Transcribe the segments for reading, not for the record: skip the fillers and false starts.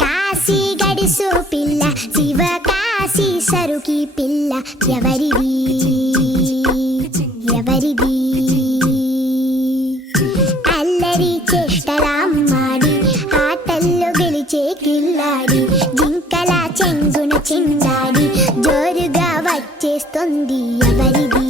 కాశీ గడిసు పిల్ల శివకాశీ సరుకి పిల్ల ఎవరిది ఎవరిది అల్లరి చేష్టలామ్మాడి ఆటల్లో గెలిచే కిల్లాడి జింకల చెంగున చిందాడి జోరుగా వచ్చేస్తుంది ఎవరిది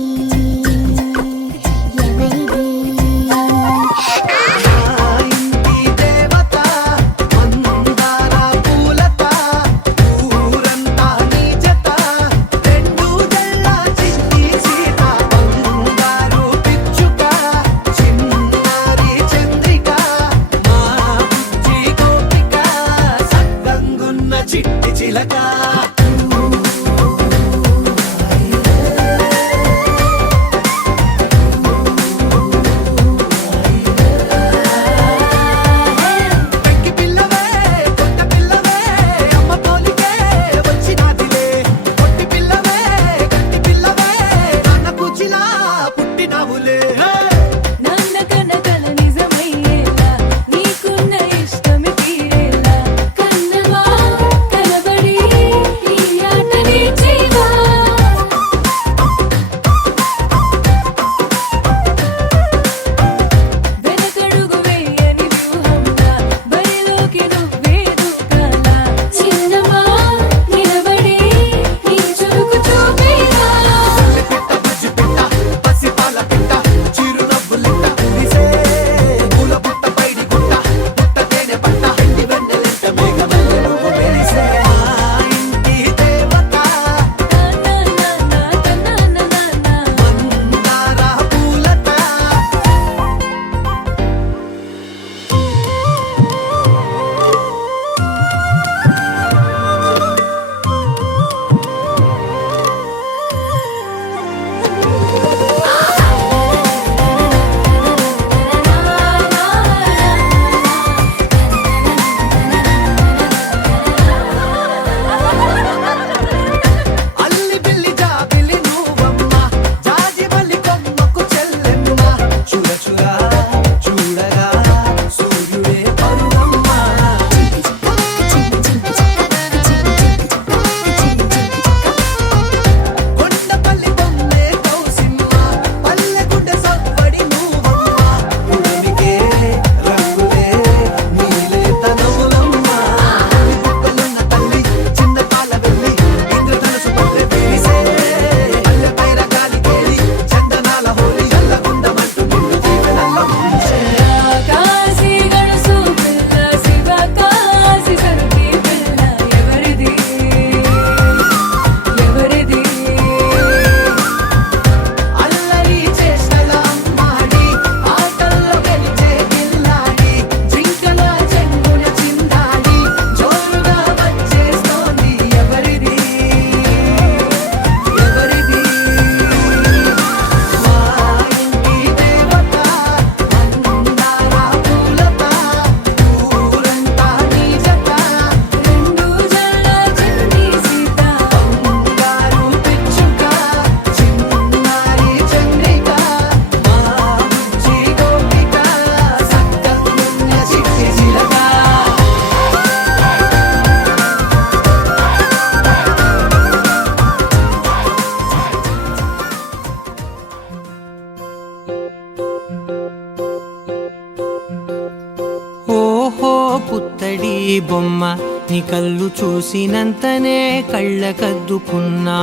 పుత్తడి బొమ్మ నీ కళ్ళు చూసినంతనే కళ్ళకద్దుకున్నా.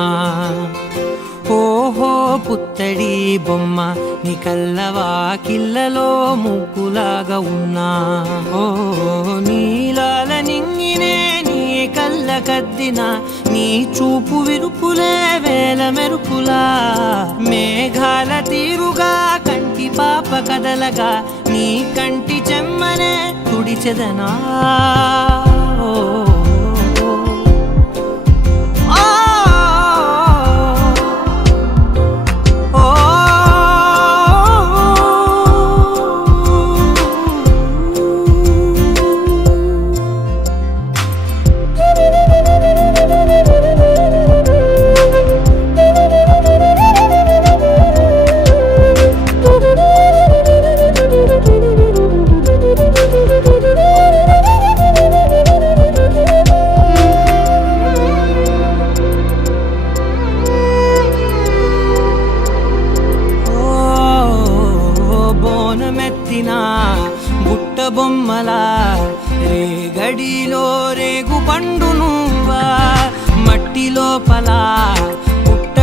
ఓహో పుత్తడి బొమ్మ నీ కళ్ళవాకిళ్ళలో ముగ్గులాగా ఉన్నా. ఓ నీలాల నింగినే నీ కళ్ళకద్దిన నీ చూపు విరుపులే వేల మెరుపులా. మేఘాల తీరుగా కంటి పాప కదలగా నీ కంటి చెమ్మనే తుడిచెదనా.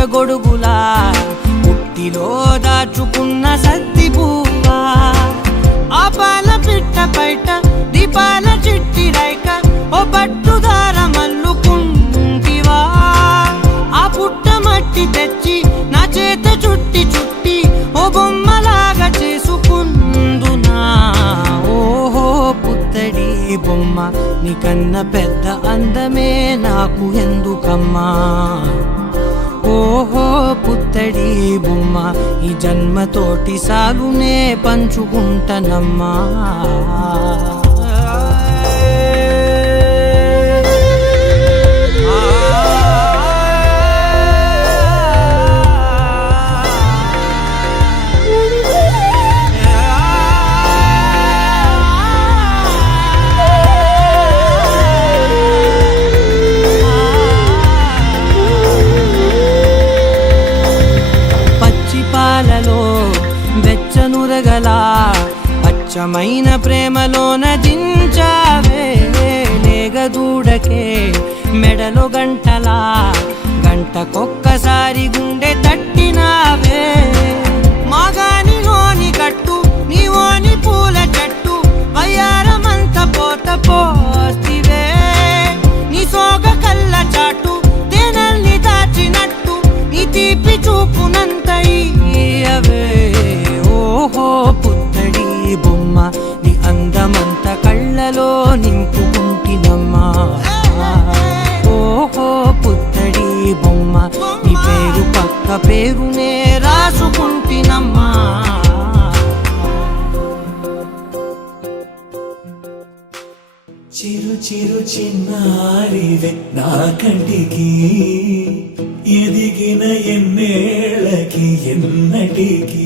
పుట్టగొడుగులా పుట్టిలో దాచుకున్న సత్తి పువ్వా ఆ పాల పిట్ట బయట దీపాల చిట్టి రైక ఓ పట్టుదార మల్లుకుంటివా ఆ పుట్ట మట్టి తెచ్చి నా చేత చుట్టి చుట్టి ఓ బొమ్మలాగా చేసుకుందునా ఓహో పుత్తడి బొమ్మ నీకన్న పెద్ద అందమే నాకు ఎందుకమ్మా ఓహో పుత్తడి బొమ్మ ఈ జన్మతోటి సాగునే పంచుకుంటనమ్మా వెచ్చనురగలా అచ్చమైన ప్రేమలోన దించావే లేగదూడకే మెడలో గంటలా గంటకొక్కసారి గుండె తట్టినావే మాగానిలోని గట్టు నీవోని పూల చెట్టు వయ్యారమంత పోత పోస్తివే నీ సోగ కళ్ళ చాటు తేనల్ని దాచినట్టు నీ తీపి చూపునంత ఇయ్యవే ఓహో పుత్తడి బొమ్మ నీ అందమంత కళ్ళలో నింపుకుంటినమ్మా ఓహో పుత్తడి బొమ్మ నీ పేరు పక్క పేరునే రాసుకుంటినమ్మా చిరు చిరు చిన్నారివే నా కంటికి ఎదిగిన ఎన్నేళ్ళకి ఎన్నటికి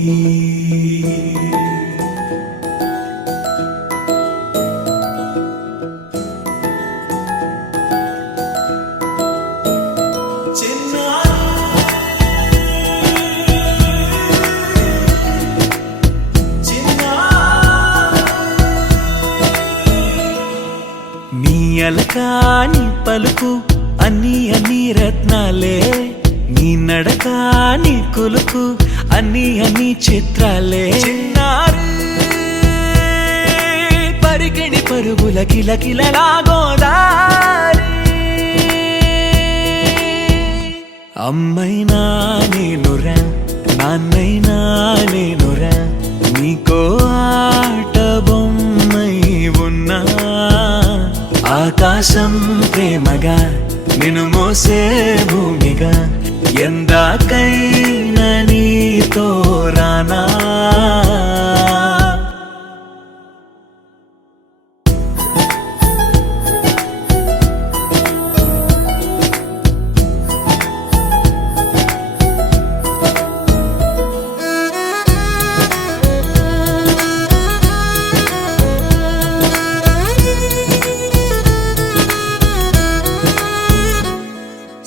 అలకాని పలుకు అన్ని అన్ని రత్నాలే నీ నడకాని కులుకు అన్ని అన్ని చిత్రాలే చిన్నారు పరికిణి పరుగుల కిలకిలలాగోదారి అమ్మైనా నేనురా నాన్నైనా నేనురా నీకో ఆట బొమ్మై ఉన్నా ఆకాశం ప్రేమగా నిన్ను మోసే భూమిగా ఎందాకైనా నీతో రానా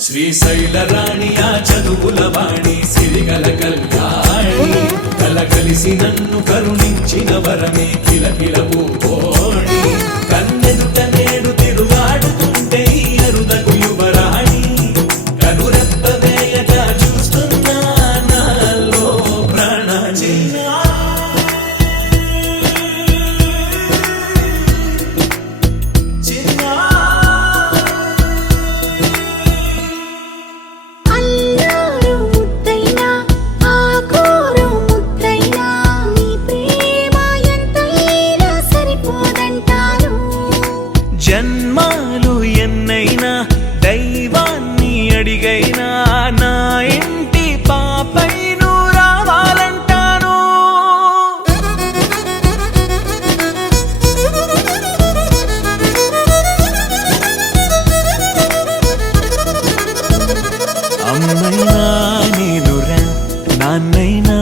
శ్రీశైల రాణి ఆ చదువుల వాణి సిరిగల కళ్యాణి కలగలిసి నన్ను కరుణించిన వరమే కిలకిల పూకోణి కన్నెదుట నేడు తిరుగాడుతుంటే ఈ అరుదకు యువరాణి కనురెప్ప వేయగా చూస్తున్నా నాలో ప్రాణ జన్మాలు ఎన్నైనా దైవాన్ని అడిగైనా నా ఇంటి పాపై నువ్వు రావాలంటాను అమ్మైనా నేనురా నాన్నైనా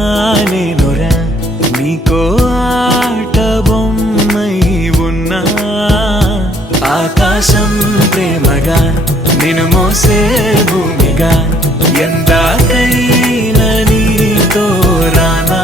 నేనురా నీకో ఆట బొమ్మై ఉన్నా ఆకాశం ప్రేమగా నిన్ను మోసే భూమిగా ఎందాకైనా నీతో రానా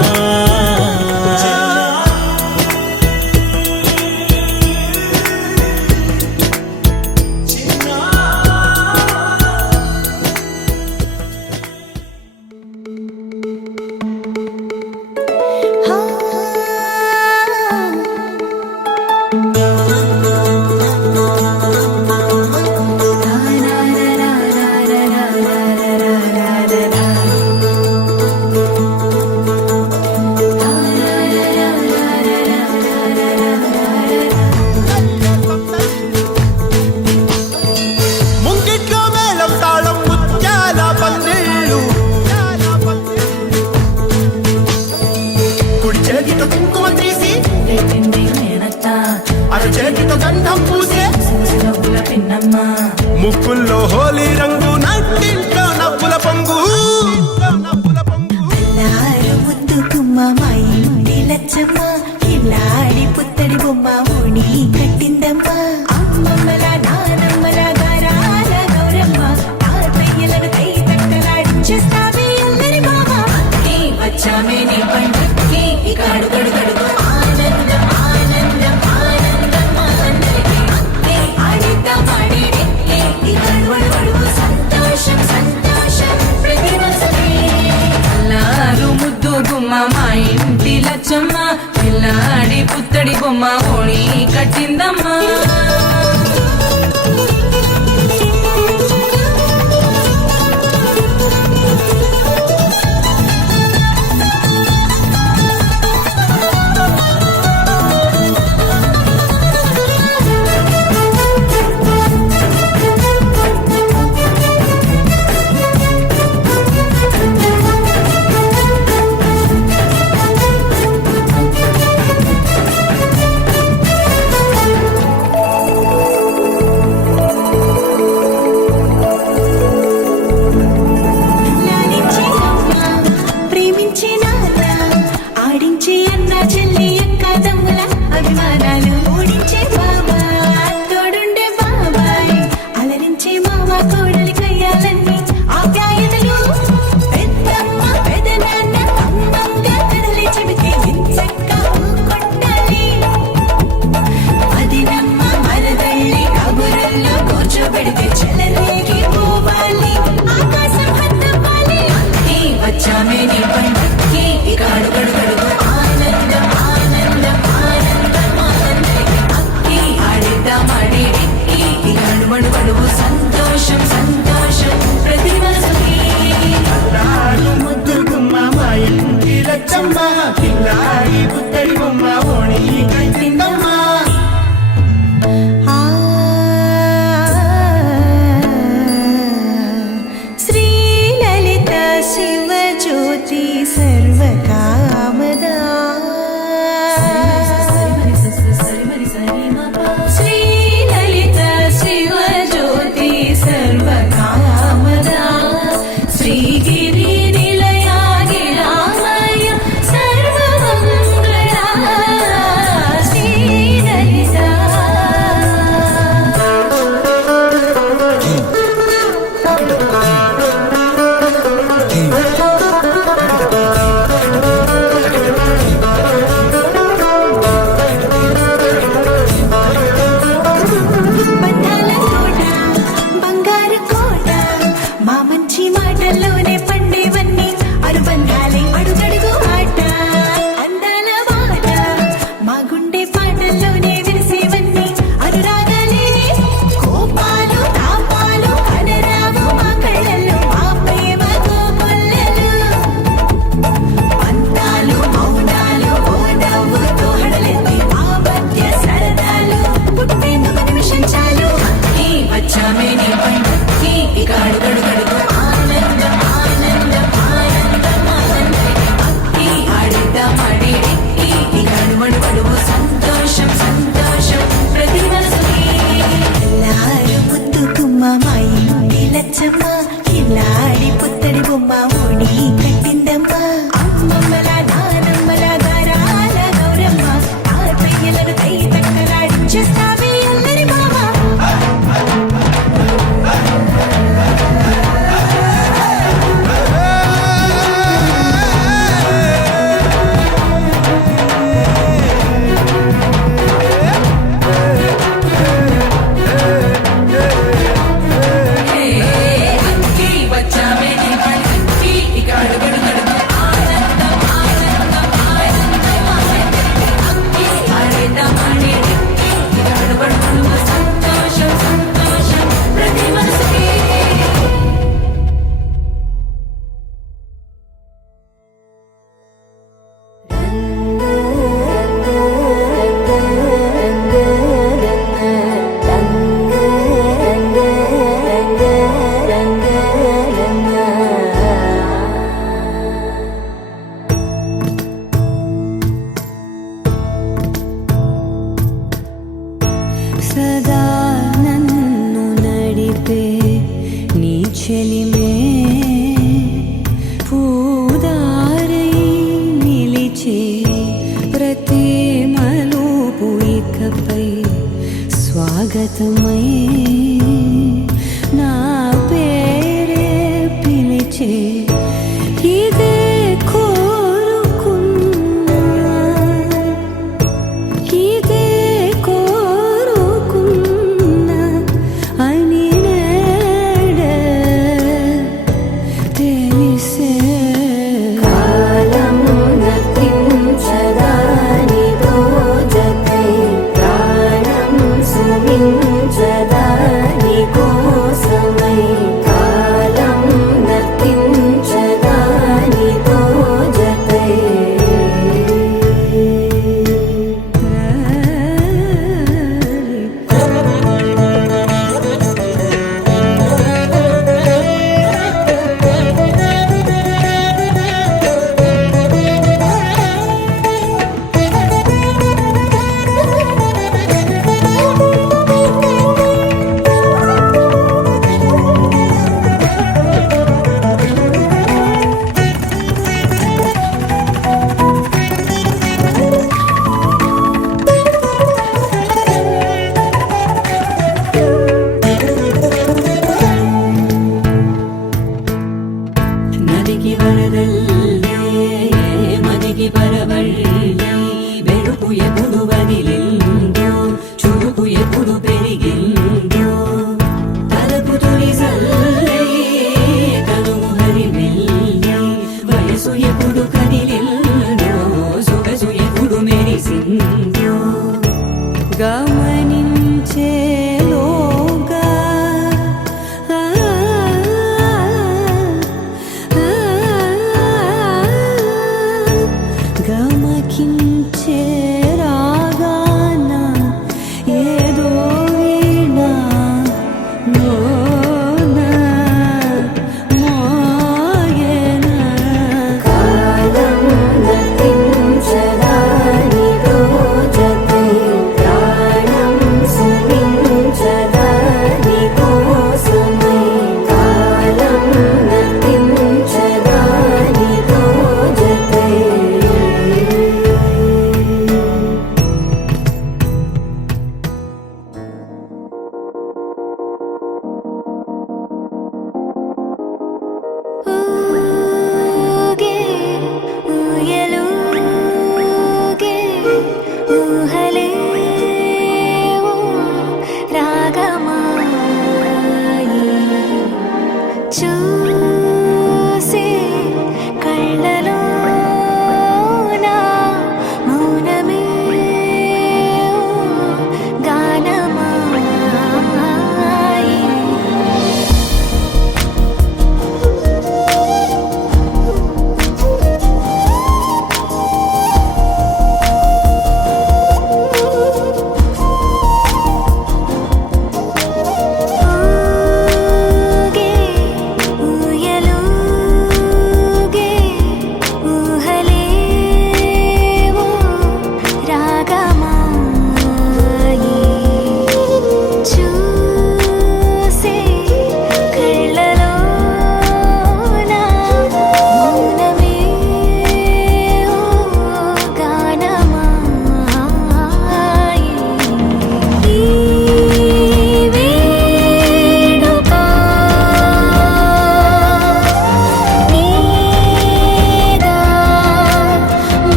అరచేతితో గంధం పూసే నవ్వుల పిన్నమ్మ ముక్కుల్లో హోలీ రంగు నట్టింట్లో నవ్వుల పొంగు అల్లారు ముద్దు గుమ్మ మా ఇంటి లచ్చమ్మ ఇల్లాడి పుత్తడి బొమ్మ ఓణి కట్టిందమ్మ అమ్మమ్మల నానమ్మల గారాల గౌరమ్మ తాతయ్యలను కై తట్టలాడించేస్తావే అల్లరి మామ అత్తే వచ్చామే నీ పండక్కి ఇక అడుగడు గడుగు ఆనందం ఆనందం ఆనందం అందరికీ అత్తే ఆడిద్దాం ఆడేడెక్కి ఇక అడుగడు సంతోషం సంతోషం ప్రతి మనసుకి అల్లారు ముద్దు గుమ్మ మా ఇంటి లచ్చమ్మ పిల్లాడి పుత్తడి బొమ్మ ఓణి కట్టిందమ్మా లాలించే అమ్మ ప్రేమించే నాన్న ఆడించే అన్న చెల్లి అక్క తమ్ముల అభిమానాలు ఓడించే బాబా తోడుండే బాబాయ్ అలరించే మామ కోడలి కయ్యాలన్నీ ఆప్యాయతలు పెద్దమ్మ పెదనాన్న అమ్మంగా కడలి చెబితే ఇంచక్క కొట్టాలి అదినమ్మ మరదల్లి కబురల్లో కూర్చోబెడితే చెలరేగి పోవాలి ఆకాశం హద్దవ్వాలి అత్తే వచ్చామే నీ పండక్కి ఇక అడుగడు గడుగు ఆనందం ఆనందం ఆనందం అందరికీ అక్కి ఆడిద్దాం ఆడేడెక్కి ఇక అడుగడు గడుగు సంతోషం సంతోషం ప్రతి మనసుకి ముద్దు గుమ్మ మా ఇంటి లచ్చమ్మ పిల్లాడి పుత్తడి బొమ్మ ఓణి కట్టిందమ్మా శ్రీ లలిత శివ జ్యోతి సర్వకామదా శ్రీ లలిత శివ జ్యోతి సర్వకామదా శ్రీగిరి నిలయాగి రామయ సర్వమంగళ శ్రీ లలిత స్వాగతమై నా పేరే పిలిచే ఇదే కోరుకున్నా ఇదే కోరుకున్నా అని నేడే తెలిసే కాలము నతించదాని దోజకై ప్రాణం సుమించదాని కోసమై కాలం నతించదాని దోజకై ನದಿಗೆ ವರದಲ್ಲೇ ಮದಿಗೆ ಬರವಳ್ಳಿ ಬೆಳಕು ಎప్పుడు వదిలిందో చురుకు ఎప్పుడు పెరిగిందో తలపు తొలిసల్లే కనుము హరిమెల్లి వయసు ఎప్పుడు కదిలిందో సొగసు ఎప్పుడు మెరిసిందో గమనించేలోగా గమకించే